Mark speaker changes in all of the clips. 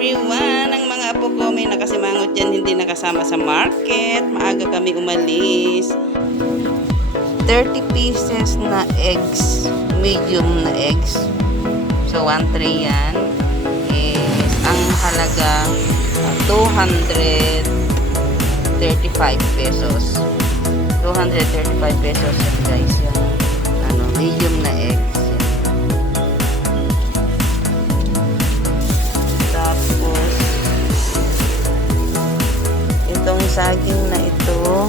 Speaker 1: everyone! Ang mga apo ko may nakasimangot dyan, hindi nakasama sa market. Maaga kami umalis. 30 pieces na eggs, medium na eggs. So, 1 tray yan. Is, ang halaga, uh, 235 pesos. 235 pesos yan guys. Yung ano, medium na eggs. Saging na ito,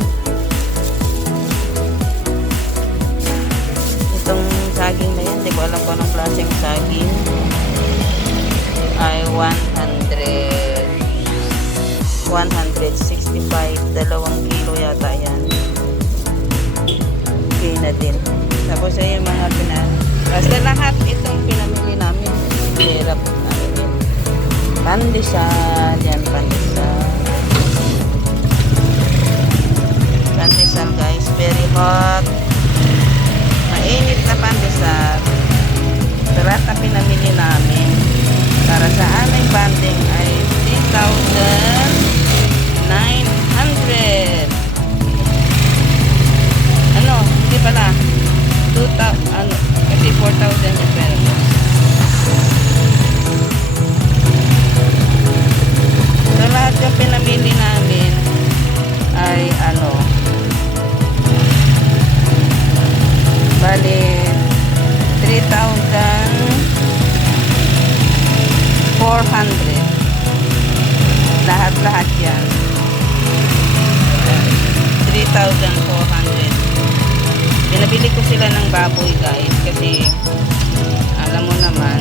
Speaker 1: itong saging na yan, di ko alam kung anong klaseng saging, ay 100, 165, dalawang kilo yata yan. Okay na din. Tapos ay yung mga pina, basta lahat itong pinamili namin, hirap namin. Pandesal, aming banding ay 3,900. Ano, hindi pala. 2,000, ano, kasi 4,000 yung lahat-lahat yan 3,400 pinabili ko sila ng baboy guys kasi alam mo naman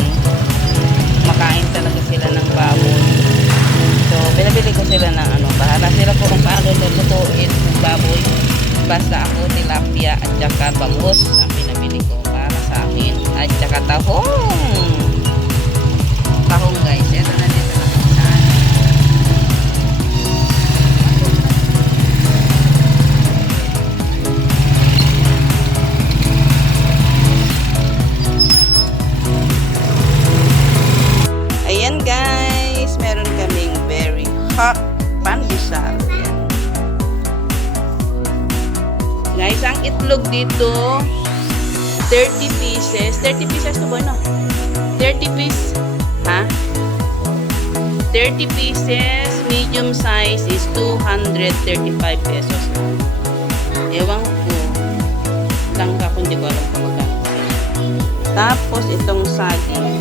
Speaker 1: makain talaga sila ng baboy So, pinabili ko sila ng ano, bahala sila kung paano lulutuin ng baboy. Basta ako, tilapia at saka bangus ang pinabili ko para sa akin. At saka tahong. Tahong guys, ito dito, 30 pieces. 30 pieces to ba, no? 30 piece, ha? 30 pieces, medium size is 235 pesos. Ewan ko. Langga kung di ko alam kung magkano. Tapos, itong saging.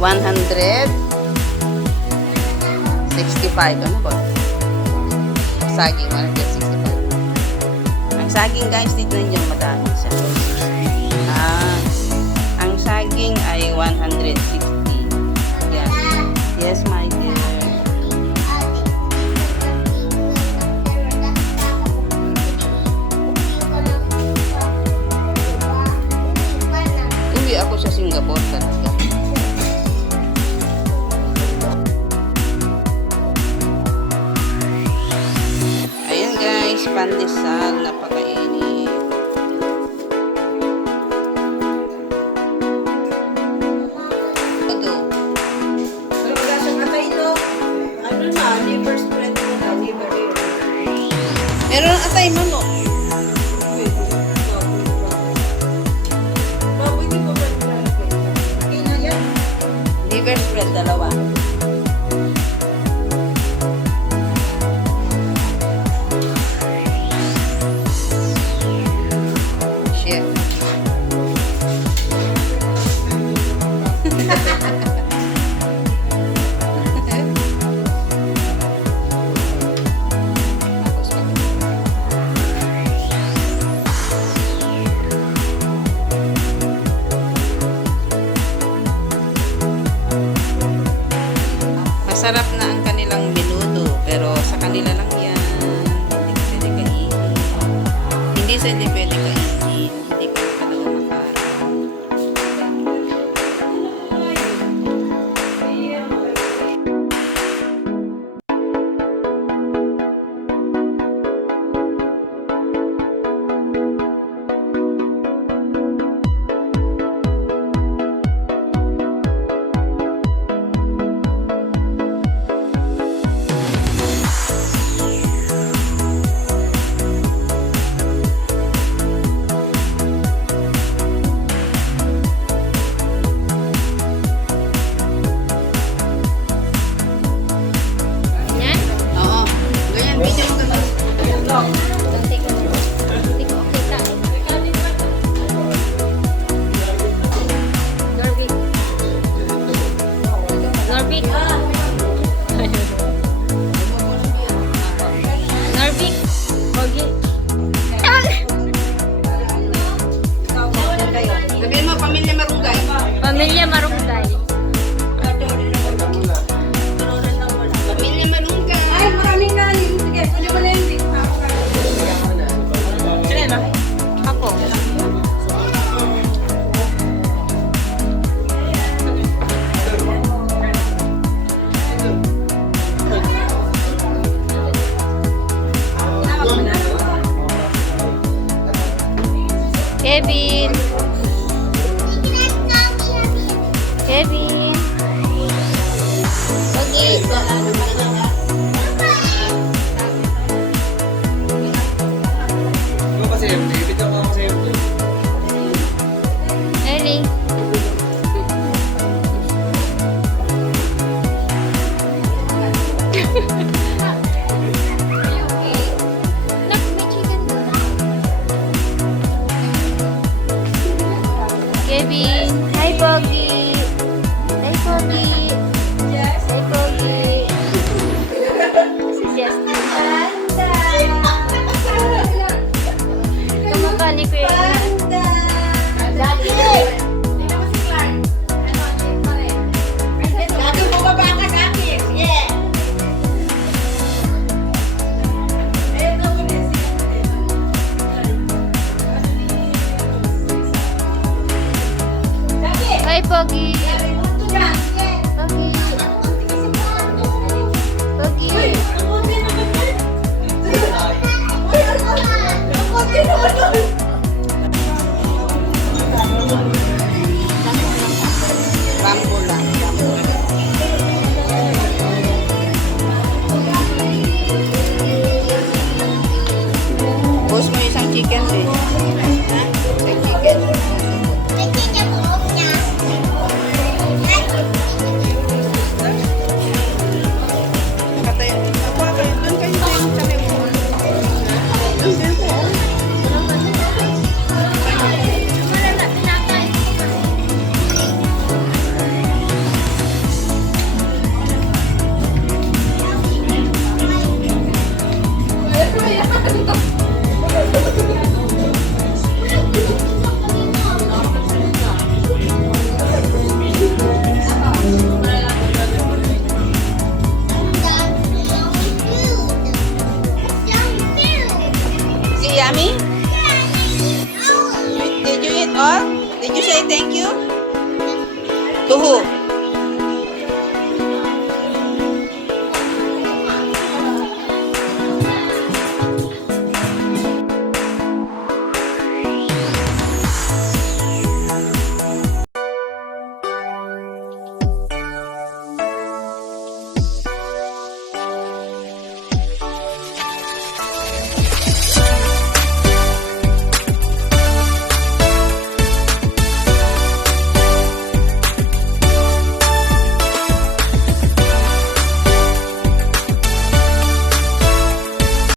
Speaker 1: 165. Ano ba? Saging, 165. Ang saging guys, dito ninyo madami siya. Ah, ang saging ay 160. Yan. Yes, my pandesal, napakainit. Ito.
Speaker 2: Ba sa kata ito? Ano na, liver spread mo na,
Speaker 1: Meron atay mo, no? Liver spread, dalawa. Masarap na ang kanilang menudo, pero sa kanila lang yan. Hindi pwede kainin. Hindi hindi pwede kainin.